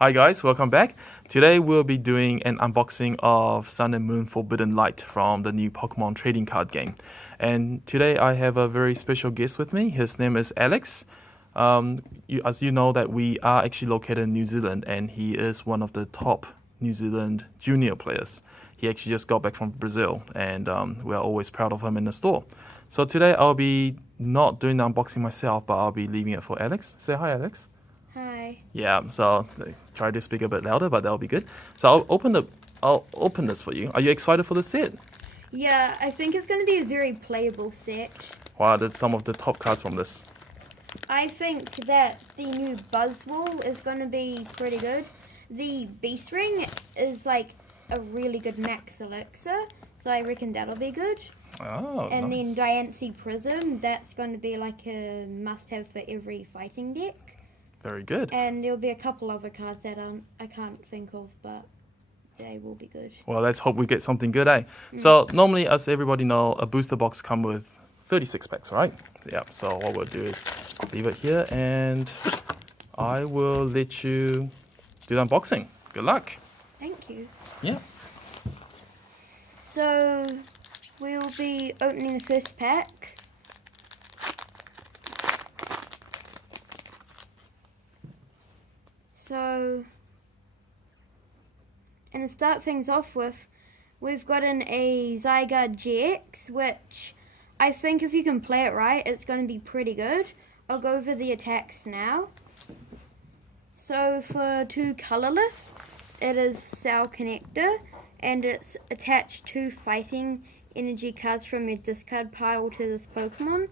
Hi guys, welcome back. Today we'll be doing an unboxing of Sun and Moon Forbidden Light from the new Pokemon trading card game. And today I have a very special guest with me. His name is Alex. As you know that we are actually located in New Zealand and he is one of the top New Zealand junior players. He actually just got back from Brazil and we are always proud of him in the store. So today I'll be not doing the unboxing myself, but I'll be leaving it for Alex. Say hi, Alex. Hi. Yeah, so try to speak a bit louder, but that'll be good. So I'll open this for you. Are you excited for the set? Yeah, I think it's going to be a very playable set. Wow, that's some of the top cards from this. I think that the new Buzzwole is going to be pretty good. The Beast Ring is like a really good max elixir, so I reckon that'll be good. Oh, And nice. then Diancie Prism, that's going to be like a must-have for every fighting deck. Very good. And there'll be a couple other cards that I can't think of, but they will be good. Well, let's hope we get something good, eh? So normally, as everybody know, a booster box come with 36 packs, right? Yeah. So what we'll do is leave it here, and I will let you do the unboxing. Good luck. Thank you. Yeah. So we'll be opening the first pack. So, and to start things off with, we've gotten a Zygarde GX, which I think if you can play it right, it's going to be pretty good. I'll go over the attacks now. So for 2 colorless, it is Cell Connector, and it's attached 2 fighting energy cards from your discard pile to this Pokemon.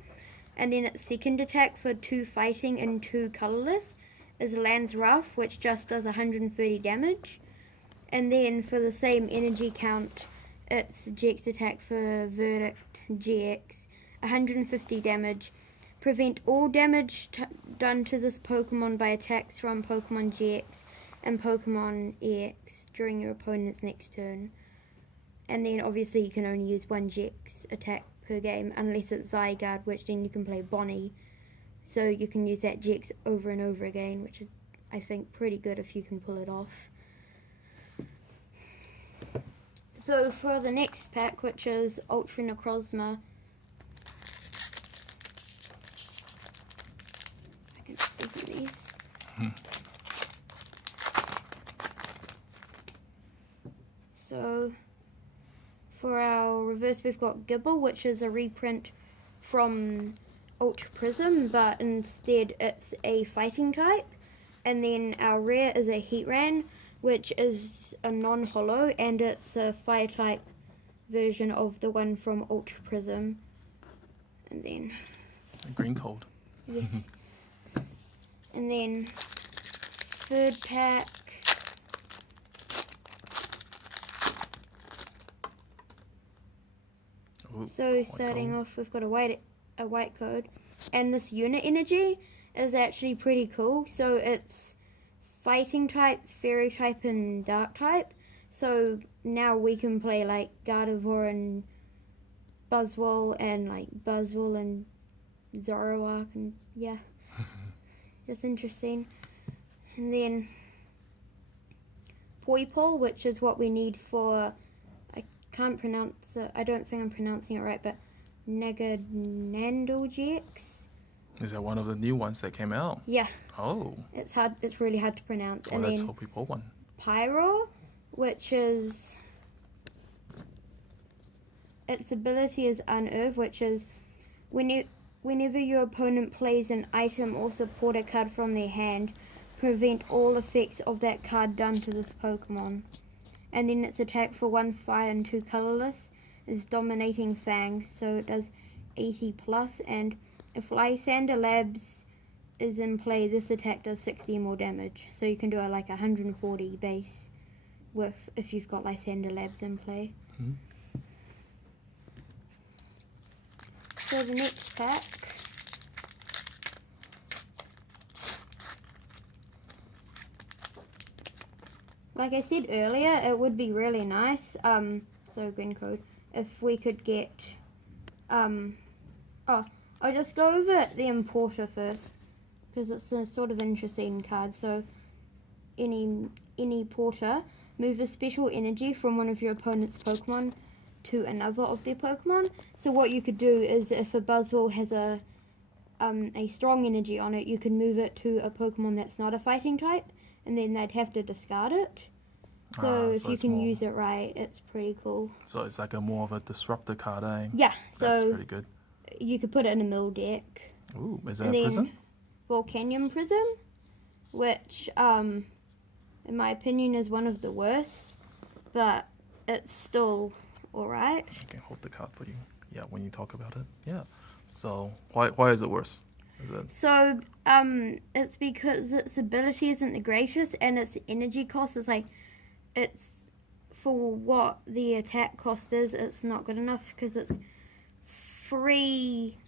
And then its second attack for 2 fighting and 2 colorless is Lance Rough, which just does 130 damage. And then for the same energy count, it's GX attack for Verdict GX, 150 damage. Prevent all damage done to this Pokemon by attacks from Pokemon GX and Pokemon EX during your opponent's next turn. And then obviously you can only use 1 GX attack per game unless it's Zygarde, which then you can play Bonnie. So you can use that GX over and over again, which is, I think, pretty good if you can pull it off. So for the next pack, which is Ultra Necrozma, I can open these. So for our reverse, we've got Gibble, which is a reprint from Ultra Prism, but instead it's a fighting type. And then our rare is a Heatran, which is a non-holo, and it's a fire type version of the one from Ultra Prism. And then, Green cold. yes. And then, third pack. Ooh, So white starting gold. off, we've got a white code, and this unit energy is actually pretty cool. So it's fighting type, fairy type, and dark type. So now we can play like Gardevoir and Buzzwole and Zoroark, and yeah, that's interesting. And then Poipole, which is what we need for, I can't pronounce it, I don't think I'm pronouncing it right, but Naganandel GX. Is that one of the new ones that came out? Yeah, Oh, it's really hard to pronounce. well, And let's then hope we pull one. Pyro, which is, its ability is Unearth, which is whenever your opponent plays an item or support a card from their hand, prevent all effects of that card done to this Pokemon. And then its attack for 1 fire and 2 colorless is Dominating Fangs, so it does 80 plus, and if Lysander Labs is in play, this attack does 60 more damage. So you can do like 140 base with if you've got Lysander Labs in play. Mhm. So the next pack. Like I said earlier, it would be really nice, so green code, if we could get, I'll just go over the importer first, because it's a sort of interesting card. So any porter move a special energy from one of your opponent's Pokemon to another of their Pokemon. So what you could do is, if a Buzzwole has a strong energy on it, you can move it to a Pokemon that's not a fighting type, and then they'd have to discard it. So if so you it's can more- use it right, it's pretty cool. So it's like a more of a disruptor card, eh? Yeah, That's so pretty good. you could put it in a mill deck. Ooh, is that And a then prism? Volcanium Prism, which, in my opinion, is one of the worst, but it's still alright. I can hold the card for you. Yeah, when you talk about it. Yeah. So why is it worse? Is it So, it's because its ability isn't the greatest, and its energy cost is it's for what the attack cost is, it's not good enough, because it's free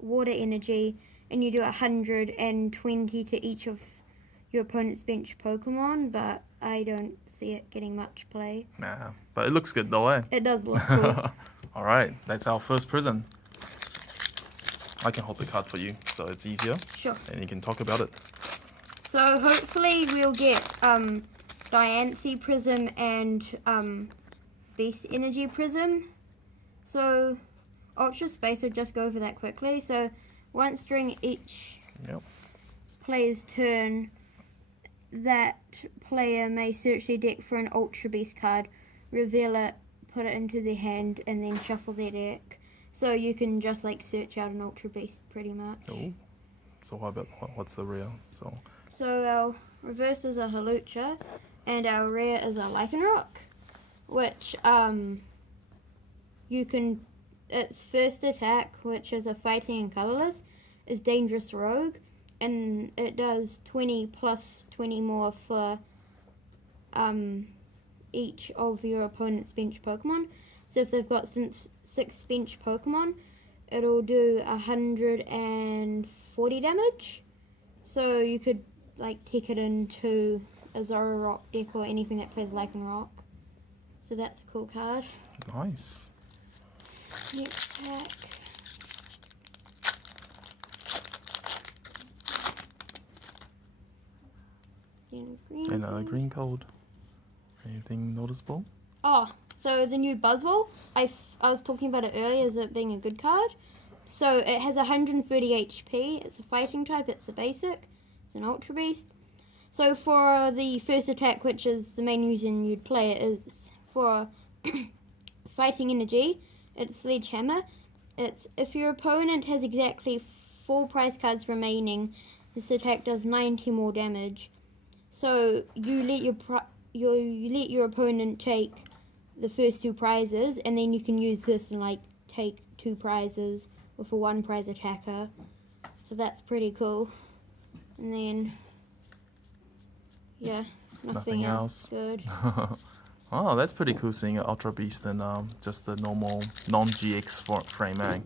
water energy, and you do 120 to each of your opponent's bench Pokemon, but I don't see it getting much play. nah? But it looks good though, eh? It does look cool. All right, that's our first prism. I can hold the card for you, so it's easier, Sure. and you can talk about it. So hopefully we'll get Diancie Prism and Beast Energy Prism. So Ultra Space, I'll just go over that quickly. So once during each Yep. player's turn, that player may search their deck for an Ultra Beast card, reveal it, put it into their hand, and then shuffle their deck. So you can just search out an Ultra Beast pretty much. Oh. So what's the real? So our reverse is a Hawlucha, and our rare is a Lycanroc, which you can. Its first attack, which is a fighting and colorless, is Dangerous Rogue, and it does 20 plus 20 more for each of your opponent's bench Pokemon. So if they've got 6 bench Pokemon, it'll do 140 damage. So you could take it into a Zoroark deck or anything that plays Lycanroc. So that's a cool card. Nice. Next pack. Then green. Another green code. Anything noticeable? Oh, so the new Buzzwole, I was talking about it earlier as it being a good card. So it has 130 HP, it's a fighting type, it's a basic, it's an Ultra Beast. So for the first attack, which is the main reason you'd play it, is for fighting energy, it's Sledgehammer. It's if your opponent has exactly 4 prize cards remaining, this attack does 90 more damage. So you let your opponent take the first 2 prizes, and then you can use this and take 2 prizes with a 1 prize attacker. So that's pretty cool. And then yeah, nothing else good. Oh, that's pretty cool seeing an Ultra Beast and just the normal non-GX frame, eh?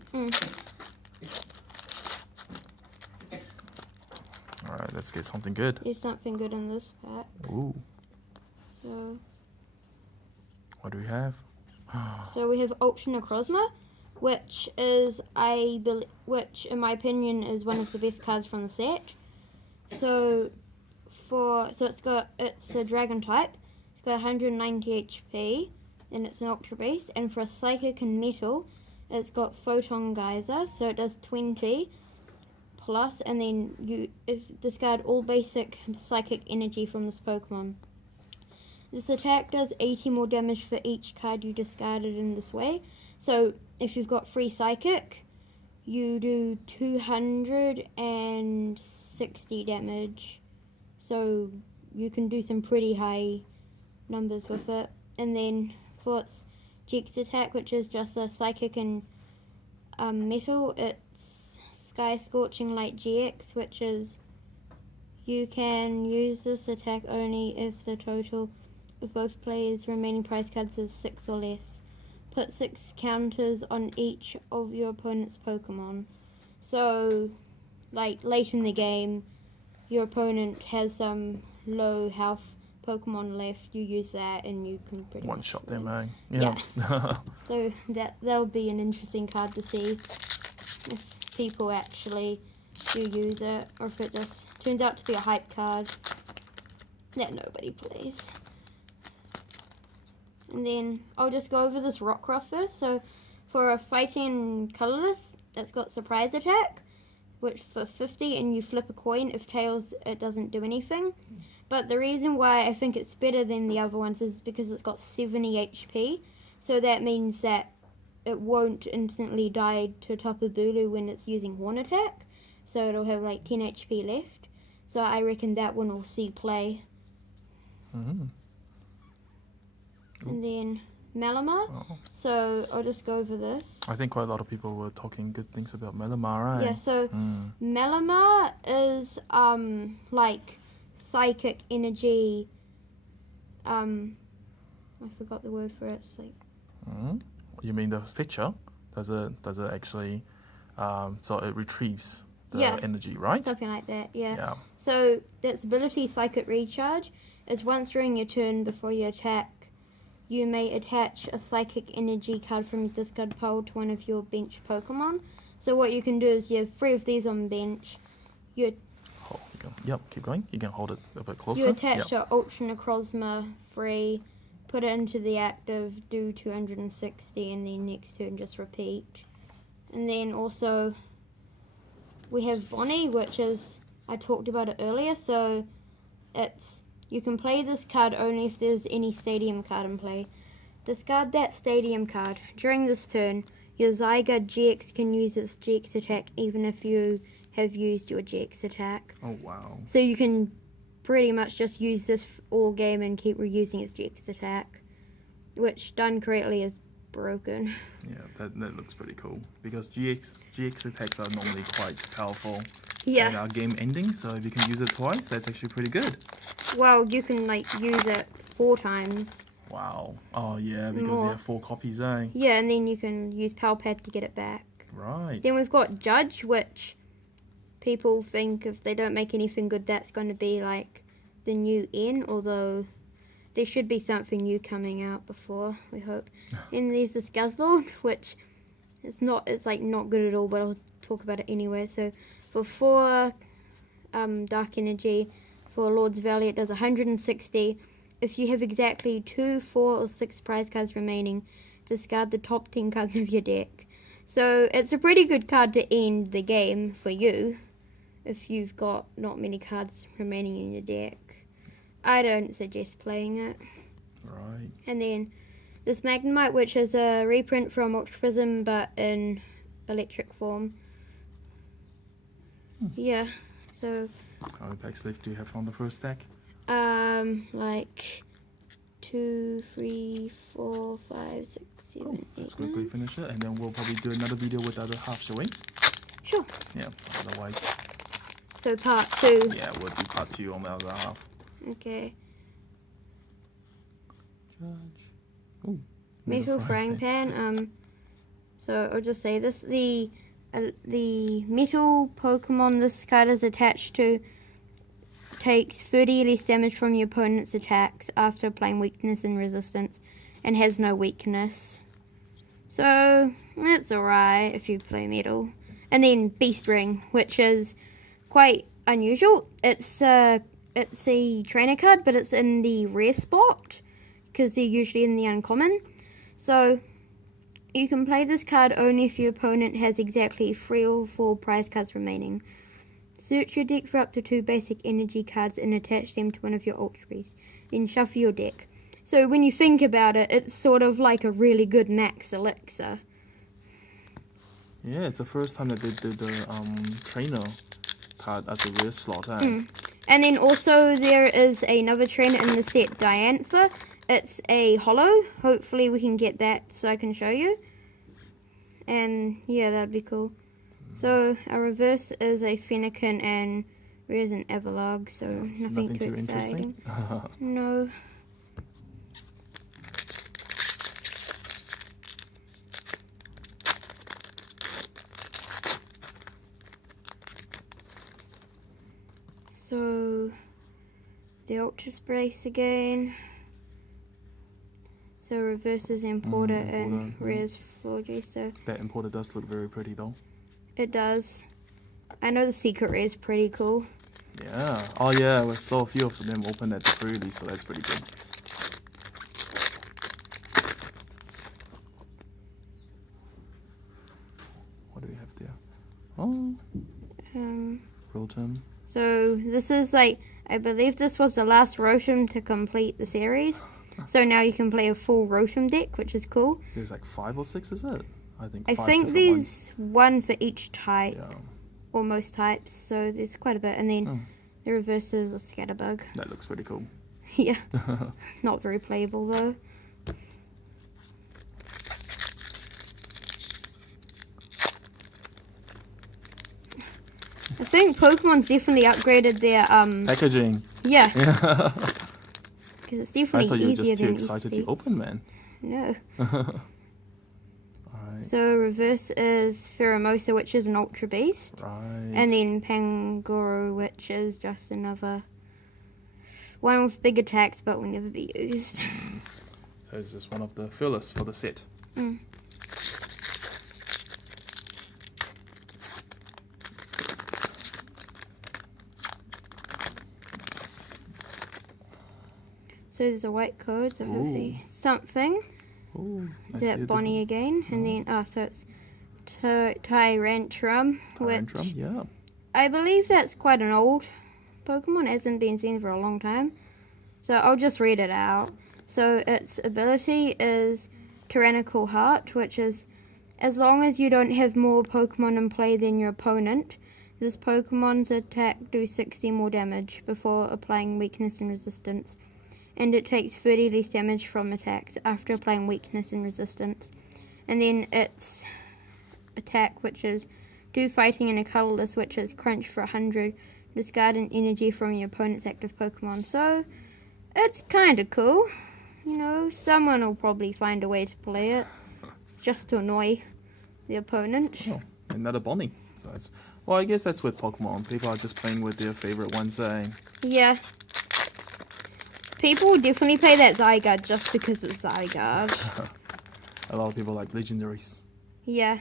Alright, let's get something good. There's something good in this pack. Ooh, So what do we have? So we have Ultra Necrozma, which in my opinion is one of the best cards from the set. So it's a dragon type. It's got 190 HP, and it's an Ultra Beast. And for a Psychic and Metal, it's got Photon Geyser, so it does 20 plus, and then you discard all basic Psychic energy from this Pokemon. This attack does 80 more damage for each card you discarded in this way. So if you've got free Psychic, you do 260 damage. So you can do some pretty high numbers with it. And then for its GX attack, which is just a Psychic and Metal, it's Sky Scorching Light GX, which is you can use this attack only if the total of both players' remaining prize cards is 6 or less. Put 6 counters on each of your opponent's Pokemon. So, late in the game, your opponent has some low health Pokemon left, you use that and you can pretty One much shot win. them, eh? Yeah. So that'll be an interesting card to see if people actually do use it, or if it just turns out to be a hype card. that nobody plays. And then I'll just go over this Rockruff first. So for a fighting colorless, it's got surprise attack, which for 50, and you flip a coin. If tails, it doesn't do anything. But the reason why I think it's better than the other ones is because it's got 70 HP. So that means that it won't instantly die to Tapu Bulu when it's using Horn Attack. So it'll have like 10 HP left. So I reckon that one will see play. Mm-hmm. And then Malamar. Oh. So I'll just go over this. I think quite a lot of people were talking good things about Malamar, right? Yeah, so Mm. Malamar is like psychic energy. I forgot the word for it. It's like Mm. You mean the feature? Does it actually? So it retrieves the Yeah. energy, right? something like that. Yeah. Yeah. So its ability, Psychic Recharge, is once during your turn before you attack, you may attach a Psychic Energy card from your discard pile to one of your bench Pokemon. So what you can do is you have 3 of these on bench. You Yep. Keep going. You can hold it a bit closer. You attach Yep. your Ultra Necrozma 3, put it into the active, do 260, and then next turn just repeat. And then also we have Bonnie, which is, I talked about it earlier, so it's, you can play this card only if there's any Stadium card in play. Discard that Stadium card. During this turn, your Zygarde GX can use its GX attack even if you have used your GX attack. Oh wow. So you can pretty much just use this all game and keep reusing its GX attack, which done correctly is broken. Yeah, that looks pretty cool because GX attacks are normally quite powerful. Yeah. And are game ending, so if you can use it twice, that's actually pretty good. Well, you can like use it 4 times. Wow. Oh yeah, because you More. have 4 copies, eh? Yeah, and then you can use Palpad to get it back. Right. Then we've got Judge, which people think if they don't make anything good, that's going to be like the new N, although there should be something new coming out before, we hope. And there's this Guzzlord, which it's like not good at all, but I'll talk about it anyway. So for 4 Dark Energy for Lord's Valley, it does 160. If you have exactly 2, 4, or 6 prize cards remaining, discard the top 10 cards of your deck. So it's a pretty good card to end the game for you if you've got not many cards remaining in your deck. I don't suggest playing it. Right. And then this Magnemite, which is a reprint from Ultra Prism but in electric form. Yeah, so How many packs left do you have on the first deck? like 2, 3, 4, 5, 6, 7, Cool. 8, Let's quickly 9. finish it, and then we'll probably do another video with the other half, shall we? Sure. Yeah. Otherwise, So part 2. yeah, we'll do part 2 on the other half. Okay. Judge. Ooh. Metal frying pan. So I'll just say this: the metal Pokemon this card is attached to takes 30 less damage from your opponent's attacks after applying weakness and resistance, and has no weakness. So it's alright if you play metal. And then Beast Ring, which is quite unusual. It's a trainer card, but it's in the rare spot because they're usually in the uncommon. So you can play this card only if your opponent has exactly 3 or 4 prize cards remaining. Search your deck for up to 2 basic energy cards and attach them to one of your Ultras. Then shuffle your deck. So when you think about it, it's sort of like a really good max elixir. Yeah, it's the first time that they did the trainer card as a rare slot, eh? And then also there is another trainer in the set, Diantha. It's a holo. Hopefully we can get that so I can show you. And yeah, that'd be cool. So our reverse is a Fennekin and rare's an Everlog, so It's nothing too exciting. No. So the Ultra Sprace again. So reverse is Importer and Importer, yeah. rare's Florgy, so That importer does look very pretty though. it does. I know the secret rare is pretty cool. Yeah. Oh yeah, we saw a few of them open at the pre-release, so that's pretty good. What do we have there? Oh, Rotom. So this is like, I believe this was the last Rotom to complete the series. So now you can play a full Rotom deck, which is cool. There's like 5 or 6, is it? I think. I 5 think different there's one for each type, ones. or most types. So there's quite a bit. And then the reverse is a Scatterbug. Yeah, that looks pretty cool. Yeah, not very playable though. I think Pokemon's definitely upgraded their Packaging. yeah, Yeah. because it's I definitely thought you were easier just too than it used excited to to be. open, man. No. Alright. So reverse is Pheromosa, which is an Ultra Beast, Right. and then Pangoro, which is just another one with big attacks but will never be used. So it's just one of the fillers for the set. So there's a white code, so hopefully something. Oh, I Is see a that Bonnie again? And then, so it's Tyrantrum, which Tyrantrum, yeah. I believe that's quite an old Pokemon, hasn't been seen for a long time. So I'll just read it out. So its ability is Tyrannical Heart, which is as long as you don't have more Pokemon in play than your opponent, this Pokemon's attack do 60 more damage before applying weakness and resistance. And it takes 30 less damage from attacks after applying weakness and resistance. And then its attack, which is do fighting in a colorless, which is crunch for 100, discard an energy from your opponent's active Pokemon. So it's kind of cool. You know, someone will probably find a way to play it just to annoy the opponent. Oh, another Bonnie. So it's, well, I guess that's with Pokemon. People are just playing with their favorite ones, eh? Yeah. People definitely play that Zygarde just because it's Zygarde. A lot of people like legendaries. Yeah.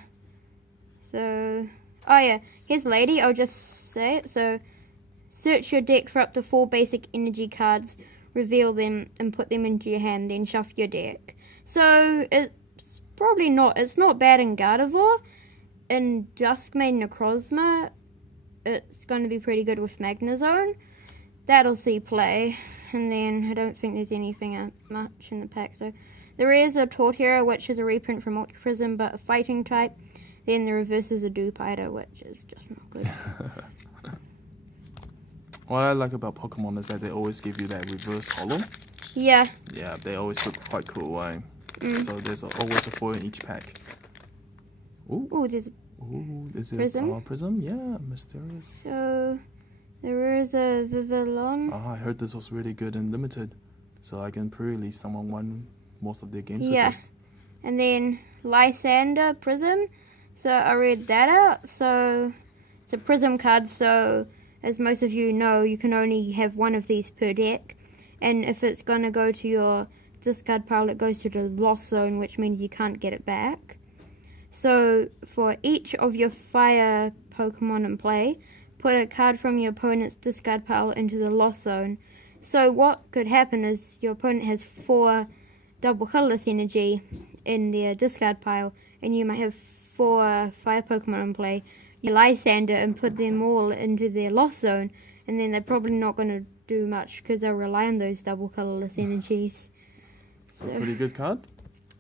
So, oh yeah, here's Lady, I'll just say it. So, search your deck for up to 4 basic energy cards, reveal them, and put them into your hand, then shuffle your deck. So, it's probably not, it's not bad in Gardevoir. In Duskmane Necrozma, it's going to be pretty good with Magnezone. That'll see play. And then I don't think there's anything much in the pack. So there is a Torterra, which is a reprint from Ultra Prism, but a fighting type. Then the reverse is a Dewpider, which is just not good. What I like about Pokemon is that they always give you that reverse holo. Yeah. Yeah, they always look quite cool, eh? So there's always a 4 in each pack. Ooh, Oh, there's is it Prism? Prism? Yeah, mysterious. so there is a Vivillon. Ah, I heard this was really good and limited, so I can pre-release someone won most of their games Yeah. with this. And then Lysander Prism. So I read that out. So it's a Prism card. So as most of you know, you can only have one of these per deck. And if it's going to go to your discard pile, it goes to the lost zone, which means you can't get it back. So for each of your fire Pokemon in play, put a card from your opponent's discard pile into the lost zone. So what could happen is your opponent has 4 double colorless energy in their discard pile, and you might have 4 fire Pokemon in play. You Lysander and put them all into their lost zone, and then they're probably not going to do much because they'll rely on those double colorless energies. So pretty good card,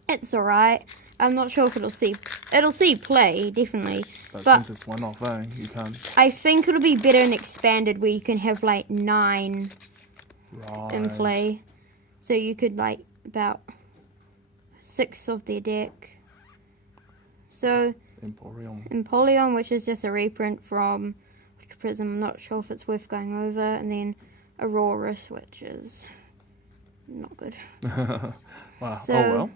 It's alright. I'm not sure if it'll see play, definitely. but But- since it's one off, you can't. I think it'll be better and expanded where you can have like 9 Right. in play. So you could like about 6 of their deck. So Emporium. Empoleon, which is just a reprint from Ultra Prism, I'm not sure if it's worth going over, and then Aurorus, which is not good. Wow. So- oh well.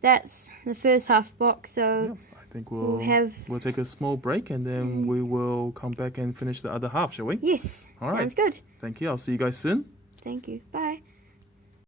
That's the first half box, so Yeah, I think we'll we'll take a small break and then we will come back and finish the other half, shall we? yes, All right. sounds good. Thank you. I'll see you guys soon. Thank you. Bye.